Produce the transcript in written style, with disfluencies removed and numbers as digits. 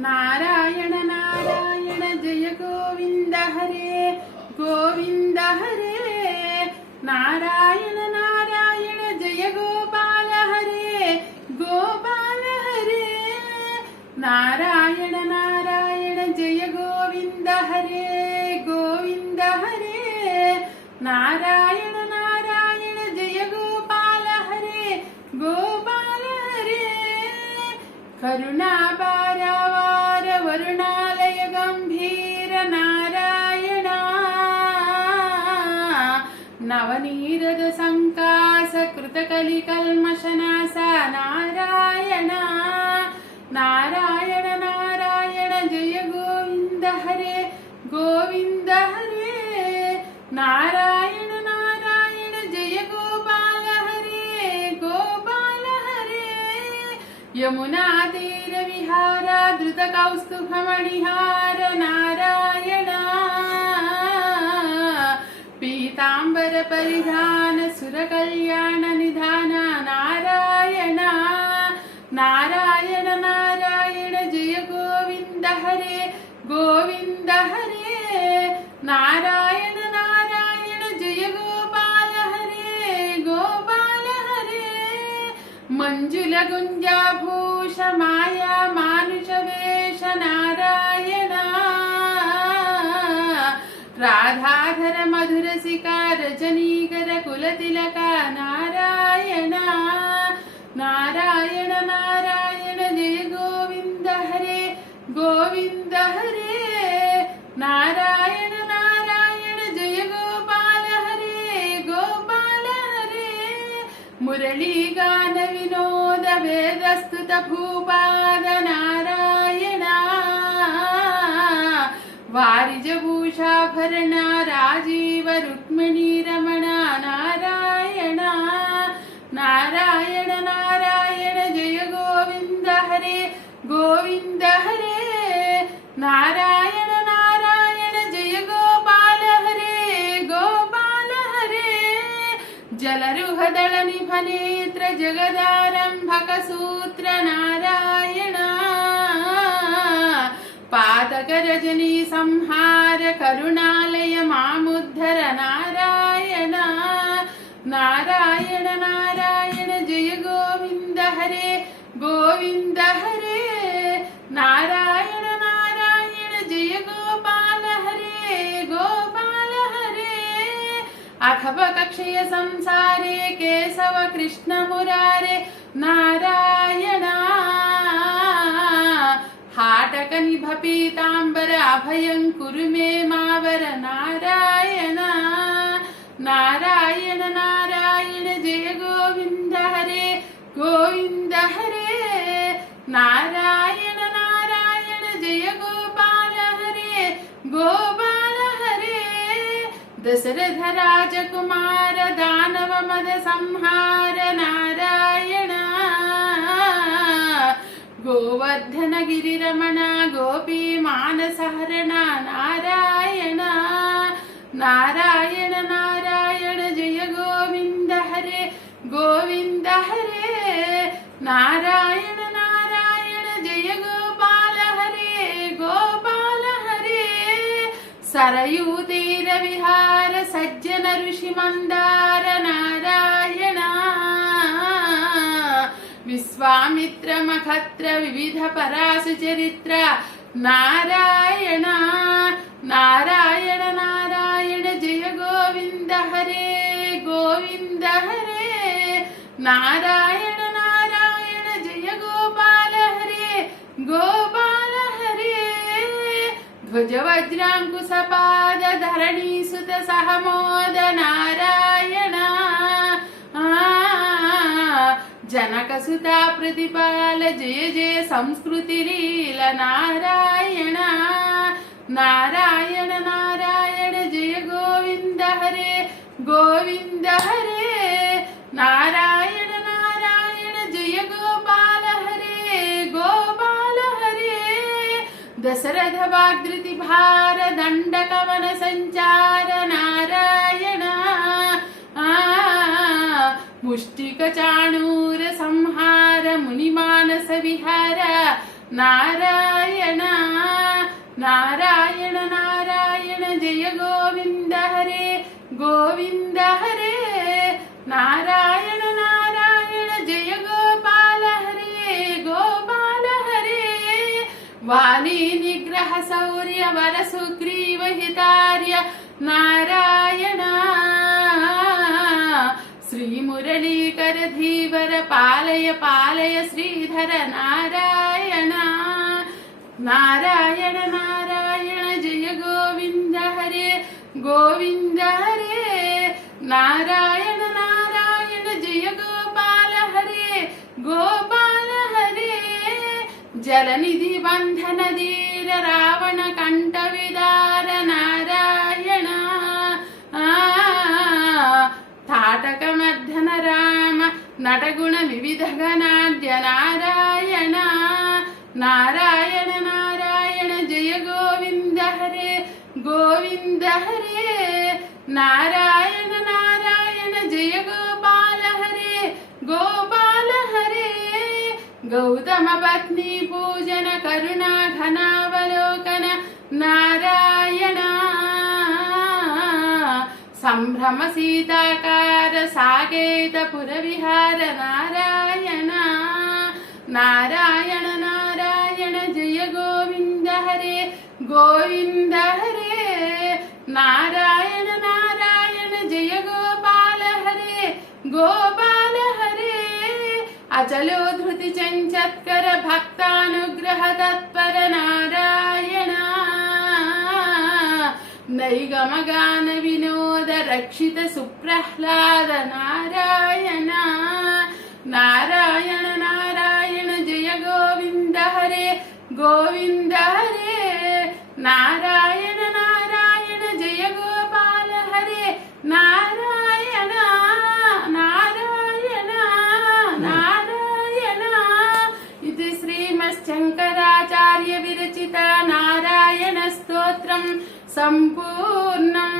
नारायण नारायण जय गोविंद हरे गोविंद हरे। नारायण नारायण जय गोपाल हरे गोपाल हरे। नारायण नारायण जय गोविंद हरे गोविंद हरे। नारायण नारायण जय गोपाल हरे गोपाल हरे। करुणापारावार वरुणालय गंभीर नारायण। नवनीरद संकास कृतकलिकल्मषनाश नारायण। नारायण नारायण जय गोविंद हरे गोविंद हरे। नारायण नारायण जय गोपाल हरे गोपाल हरे। यमुना तीर विहार धृत कौस्तुभ मणिहार नारायण। पीतांबर परिधान सुर कल्याण निधान नारायण। नारायण नारायण जय गोविंद हरे गोविंद हरे। नारायण नारायण जय गोपाल हरे गोपाल हरे। मंजुल गुंजाभूष माया मानुष वेश नारायण। राधाधर मधुर सिकार रजनीकर कुलतिलक नारायण। नारायण नारायण जय गोविंद हरे गोविंद हरे। नारायण नारायण जय गोपाल हरे गोपाल हरे। मुरली गान विनोद वेदस्तुत भूपाद नारायण। वारिज भूषाभरण राजीव रुक्मिणी रमण नारायण। नारायण नारायण जय गोविंद हरे गोविंद हरे। नारायण नारायण जय गोपाल हरे गोपाल हरे। जलरुहदल निभनेत्र जगदारंभक सूत्र नारायण। पातक रजनी संहार करुणालय मामुद्धर नारायण। नारायण नारायण जय गोविंद हरे गोविंद हरे। नारायण नारायण जय गोपाल हरे गोपाल हरे। अथव कक्षय संसारे केशव कृष्ण मुरारे नारायण। हाटक निभ पीतांबर अभयं कुरु मे मावर नारायण। नारायण नारायण जय गोविंद हरे गोविंद हरे। नारायण नारायण जय गोपाल हरे गोपाल हरे। दशरथ राजकुमार दानव मद संहार नारायण। गोवर्धन गिरिरमण गोपी मानस हरण नारायण। नारायण नारायण जय गोविंद हरे गोविंद हरे। नारायण नारायण जय गोपाल हरे गोपाल हरे। सरयू तीर विहार सज्जन ऋषि मंदार नारायण। विश्वामित्र मखत्र विविध परासु चरित्र नारायण। नारायण नारायण जय गोविंद हरे गोविंद हरे। नारायण नारायण जय गोपाल हरे गोपाल हरे। ध्वज वज्रांकुशपाद धरणी सुत सहमोद नारायण। जनक सुता प्रतिपाल जय जय संस्कृति लील नारायण। नारायण नारायण जय गोविंद हरे गोविंद हरे। नारायण नारायण जय गोपाल हरे गोपाल हरे। दशरथ वाग्धृति भार दंड कवन संचार नारायण। मुष्टिक चाणूर संहार मुनिमानस विहार నారాయణ నారాయణ నారాయణ జయ గోవింద హరే గోవింద హరే నారాయణ నారాయణ జయ గోపాల హరే గోపాల హరే వాణీ నిగ్రహ శౌర్య వర సుగ్రీవ హితార్య నారాయణ శ్రీ మురళీకర ధీవర పాలయ పాలయ శ్రీధర నారాయణ నారాయణ నారాయణ జయ గోవింద హరే గోవింద హరే నారాయణ నారాయణ జయ గోపాల హరే గోపాల హరే జలనిధి బంధన ధీర రావణ కంఠ విదార నారాయణ తాటక మర్ధన రామ నటగుణ వివిధ గణాద్య నారాయణ నారాయణ నారాయణ జయ గోవింద హరే గోవింద హరే నారాయణ నారాయణ జయ గోపాల హరే గోపాల హరే గౌతమ పత్ని పూజన కరుణా ఘనావలోకన నారాయణ సంభ్రమ సీతాకార సాకేత పుర విహార నారాయణ నారాయణ నారాయణ జయ గోవింద హరే గోవింద హరే నారాయణ నారాయణ జయ గోపాల హరే గోపాల హరే అచలోధృతి చంచత్కర భక్తానుగ్రహ తత్పర నారాయణ నైగమగాన వినోద రక్షిత సుప్రహ్లాద నారాయణ నారాయణ నారాయణ జయ గోవింద హరే గోవింద హరే నారాయణ నారాయణ జయ గోపాల హరే నారాయణ నారాయణ నారాయణ ఇది శ్రీమచ్చంకరాచార్య విరచిత నారాయణ స్తోత్రం సంపూర్ణం.